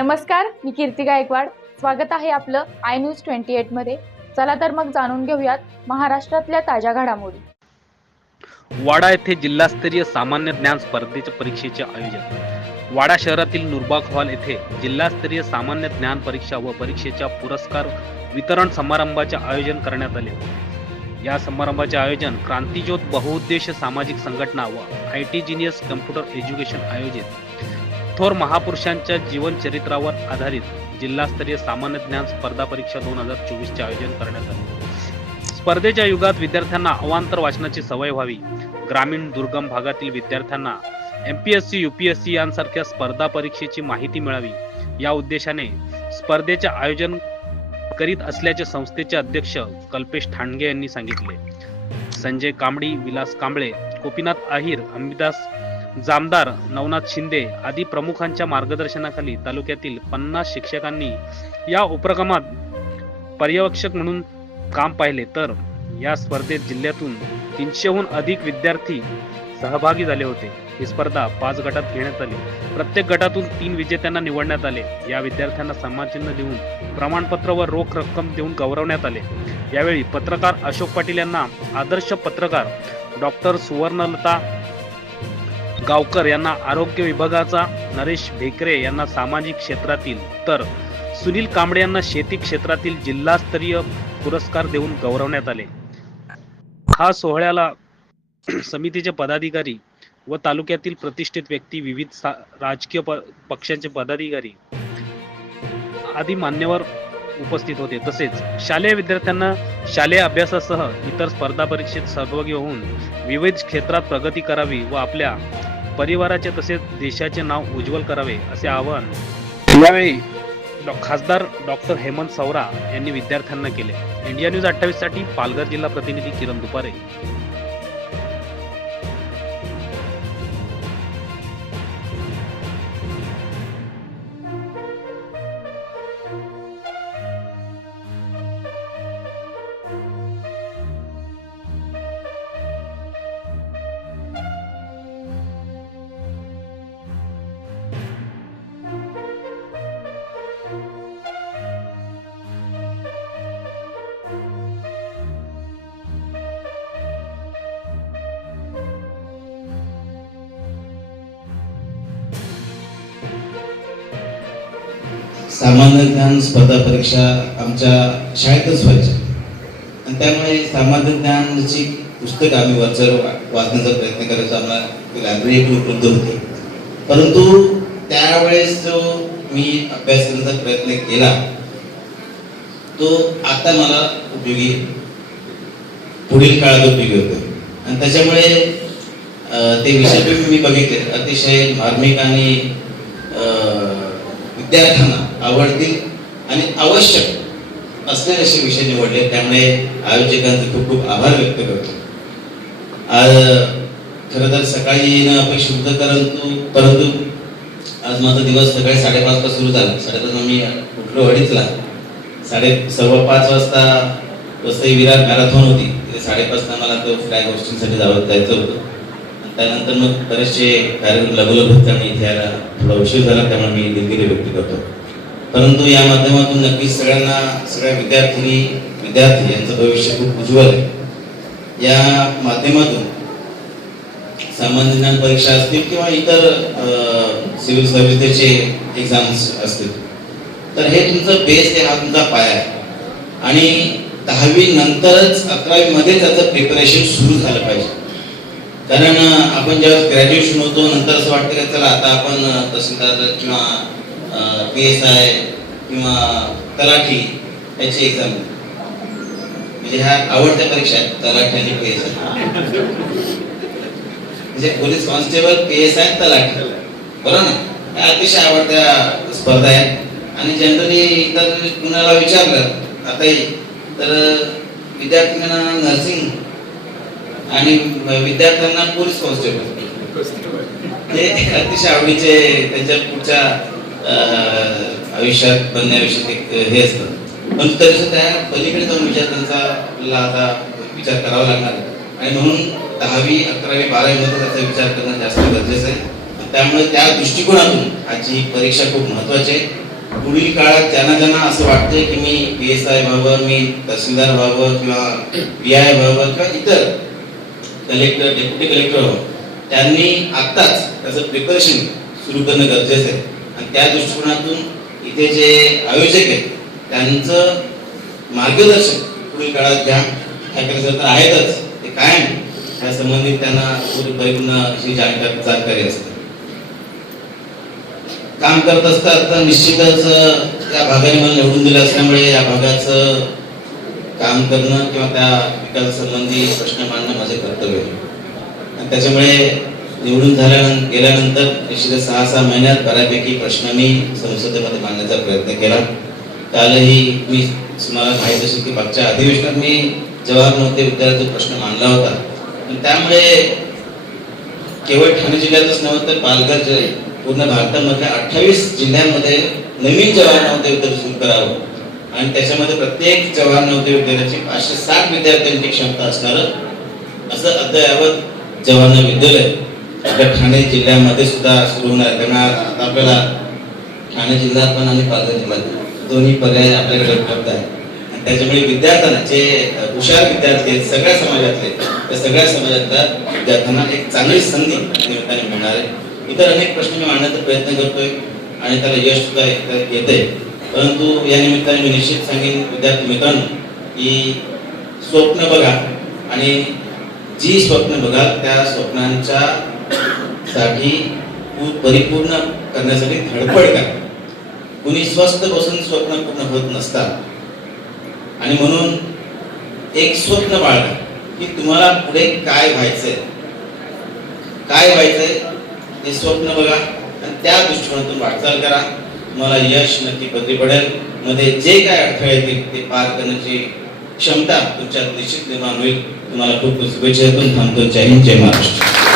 नमस्कार मी कीर्ती गायकवाड. स्वागत आहे आपलं आय न्यूज ट्वेंटी एटमध्ये चला तर मग जाणून घेऊयात महाराष्ट्रातल्या ताज्या घडामोडी. वाडा येथे जिल्हास्तरीय सामान्य ज्ञान स्पर्धेच्या परीक्षेचे आयोजन. वाडा शहरातील नुरबाग हॉल येथे जिल्हास्तरीय सामान्य ज्ञान परीक्षा व परीक्षेच्या पुरस्कार वितरण समारंभाचे आयोजन करण्यात आले. या समारंभाचे आयोजन क्रांतीज्योत बहुउद्देश सामाजिक संघटना व I T genius computer education आयोजित थोर महापुरुषांच्या जीवनचरित्रावर आधारित जिल्हास्तरीय सामान्य ज्ञान स्पर्धा परीक्षा दोन हजार चोवीसचे आयोजन करण्यात आले. स्पर्धेच्या युगात विद्यार्थ्यांना अवांतर वाचनाची सवय व्हावी. ग्रामीण दुर्गम भागातील विद्यार्थ्यांना M P S C U P S C यांसारख्या स्पर्धा परीक्षेची माहिती मिळावी. या उद्देशाने स्पर्धेचे आयोजन करीत असल्याचे संस्थेचे अध्यक्ष कल्पेश ठाणगे यांनी सांगितले. संजय कांबडी विलास कांबळे गोपीनाथ आहिर अंबिदास जामदार नवनाथ शिंदे आदी प्रमुखांच्या मार्गदर्शनाखाली तालुक्यातील पन्नास शिक्षकांनी या उपक्रमात पर्यवेक्षक म्हणून काम पाहिले. तर या स्पर्धेत जिल्ह्यातून तीनशेहून अधिक विद्यार्थी सहभागी झाले होते. ही स्पर्धा पाच गटात घेण्यात आली. प्रत्येक गटातून तीन विजेत्यांना निवडण्यात आले. या विद्यार्थ्यांना सन्मानचिन्ह देऊन प्रमाणपत्र व रोख रक्कम देऊन गौरवण्यात आले. यावेळी पत्रकार अशोक पाटील यांना आदर्श पत्रकार डॉक्टर सुवर्णलता गावकर यांना आरोग्य विभागाचा नरेश भेकरे यांना सामाजिक क्षेत्रातील तर सुनील कांबळे यांना शेती क्षेत्रातील जिल्हास्तरीय पुरस्कार देऊन गौरवण्यात आले. हा सोहळ्याला समितीचे पदाधिकारी व तालुक्यातील प्रतिष्ठित व्यक्ती विविध राजकीय प- पक्षांचे पदाधिकारी आदी मान्यवर उपस्थित होते. तसेच शालेय विद्यार्थ्यांना शालेय अभ्यासासह इतर स्पर्धा परीक्षेत सहभागी होऊन विविध क्षेत्रात प्रगती करावी व आपल्या परिवाराचे तसेच देशाचे नाव उज्ज्वल करावे असे आवाहन यावेळी डॉ- खासदार डॉक्टर हेमंत सौरा यांनी विद्यार्थ्यांना केले. इंडिया न्यूज अठ्ठावीससाठी पालघर जिल्हा प्रतिनिधी किरण दुपारे. सामान्य ज्ञान स्पर्धा परीक्षा आमच्या शाळेतच व्हायच्या. आणि त्यामुळे सामान्य ज्ञानाची पुस्तकं आम्ही वरचर वाचण्याचा प्रयत्न करायचो. आम्हाला ती लायब्ररी उपलब्ध होती. परंतु त्यावेळेस जो मी अभ्यास करण्याचा प्रयत्न केला तो आता मला उपयोगी पुढील काळात उपयोगी होतो. आणि त्याच्यामुळे ते विषय पण मी बघितले. अतिशय मार्मिक आणि विद्यार्थ्यांना आवडतील आणि आवश्यक असलेले असे विषय निवडले. त्यामुळे आयोजकांचे खूप खूप आभार व्यक्त करतो. आज खरं तर सकाळी येणं आपण शुद्ध परंतु परंतु आज माझा दिवस सकाळी साडेपाचला सुरू झाला. साडेपाच मी उठलो अडीचला. साडे सव्वा पाच वाजता वसई विराट मॅरेथॉन होती. तिथे साडेपाचला मला तो फ्लॅग होस्टिंगसाठी जावं जायचं होतं. त्यानंतर मग बरेचसे कार्यक्रम लगोलग होते आणि इथे यायला थोडा उशीर झाला त्यामुळे मी दिलगिरी व्यक्त करतो. परंतु या माध्यमातून नक्कीच सगळ्यांना सगळ्या विद्यार्थिनी विद्यार्थी यांचं भविष्य खूप उज्ज्वल आहे. या माध्यमातून सामान्य ज्ञान परीक्षा असतील किंवा इतर सिव्हिल सर्व्हिसेसचे एक्झाम्स असतील. तर हे तुमचं बेस आहे हा तुमचा पाया आहे. आणि दहावी नंतरच अकरावी मध्ये त्याचं प्रिपरेशन सुरू झालं पाहिजे. कारण आपण ज्यावेळेस ग्रॅज्युएशन होतो नंतर असं वाटतं की चला आता आपण तहसीलदार किंवा पी एस आय किंवा तलाठी याची एक्झाम म्हणजे ह्या आवडत्या परीक्षा आहेत तलाठी आणि पी एस आय म्हणजे police constable P S I तलाठी. बरोबर ना? ह्या अतिशय आवडत्या स्पर्धा आहेत. आणि जनरली इतर कुणाला विचारलं आता तर विद्यार्थ्यांना नर्सिंग आणि विद्यार्थ्यांना पोलीस कॉन्स्टेबल. हे अतिशय आवडीचे त्यांच्या पुढच्या आयुष्यात बनण्याविषयी एक हे असतं. पण तरी सुद्धा त्या पलीकडे जाऊन विचार त्यांचा आपल्याला आता विचार करावा लागणार आणि म्हणून दहावी अकरावी बारावीमध्ये त्याचा विचार करणं जास्त गरजेचं आहे. त्यामुळे त्या दृष्टिकोनातून आजची परीक्षा खूप महत्वाची आहे. पुढील काळात ज्यांना ज्यांना असं वाटतंय की मी पी एस आय व्हावं मी तहसीलदार व्हावं किंवा व्ही आय व्हावं किंवा इतर कलेक्टर डेप्युटी कलेक्टर व्हावं त्यांनी आत्ताच त्याचं प्रिपरेशन सुरू करणं गरजेचं आहे. आणि त्या दृष्टिकोनातून इथे जे आयोजक आहेत त्यांचं मार्गदर्शन पुढील काळात घ्या. ठाकरे करायचं तर आहेतच. ते कायम त्या संबंधित त्यांना पुढील परिपूर्ण अशी जानकारी जाणकारी असते. काम करत असतात तर निश्चितच या भागाने मला निवडून दिलं असल्यामुळे या भागाचं काम करणं किंवा त्या विकासासंबंधी प्रश्न मांडणं माझे कर्तव्य आहे. आणि त्याच्यामुळे निवडून झाल्यानंतर गेल्यानंतर निश्चित सहा सहा महिन्यात बऱ्यापैकी प्रश्न मी संसदेमध्ये मांडण्याचा प्रयत्न केला. कालही मी तुम्हाला माहीत असेल की मागच्या अधिवेशनात मी जवाहर नव्हते विद्यार्थी प्रश्न मांडला होता. आणि त्यामुळे केवळ ठाणे जिल्ह्यातच नव्हे तर पालघर जे पूर्ण भारतामधल्या अठ्ठावीस जिल्ह्यांमध्ये नवीन जवाहर नवोदय विद्यालय सुरू करावं. आणि त्याच्यामध्ये प्रत्येक जवाहर नवोदय विद्यालयाची पाचशे साठ विद्यार्थ्यांची क्षमता असणारं असं अद्ययावत जवाहर विद्यालय आपल्या ठाणे जिल्ह्यामध्ये सुद्धा सुरू होणार कारण आज आता आपल्याला ठाणे जिल्ह्यात पण आणि पालघर जिल्ह्यात दोन्ही पर्याय आपल्याकडे उपलब्ध आहे आणि त्याच्यामुळे विद्यार्थ्यांना जे हुशार विद्यार्थी आहेत सगळ्या समाजातले त्या सगळ्या समाजातल्या विद्यार्थ्यांना एक चांगली संधी निमित्ताने मिळणार आहे. इतर अनेक प्रश्न मी मांडण्याचा प्रयत्न करतोय आणि त्याला यश सुद्धा येते परंतु या निमित्ताने मी निश्चित सांगेन विद्यार्थी मित्रांनो की स्वप्न बघा आणि जी स्वप्न बघाल त्या स्वप्नांच्या साठी पू- परिपूर्ण करण्यासाठी धडपड करा कुणी स्वस्त बसून स्वप्न पूर्ण होत नसतात. आणि म्हणून एक स्वप्न बाळगा की तुम्हाला पुढे काय व्हायचंय? काय व्हायचंय? ते स्वप्न बघा आणि त्या दृष्टिकोनातून वाटचाल करा. तुम्हाला यश नक्की पदरी पडेल. मध्ये जे काय अडथळे येतील ते पार करण्याची क्षमता तुमच्यात निश्चित निर्माण होईल. तुम्हाला खूप खूप शुभेच्छा. थांबतो. जय हिंद जय महाराष्ट्र.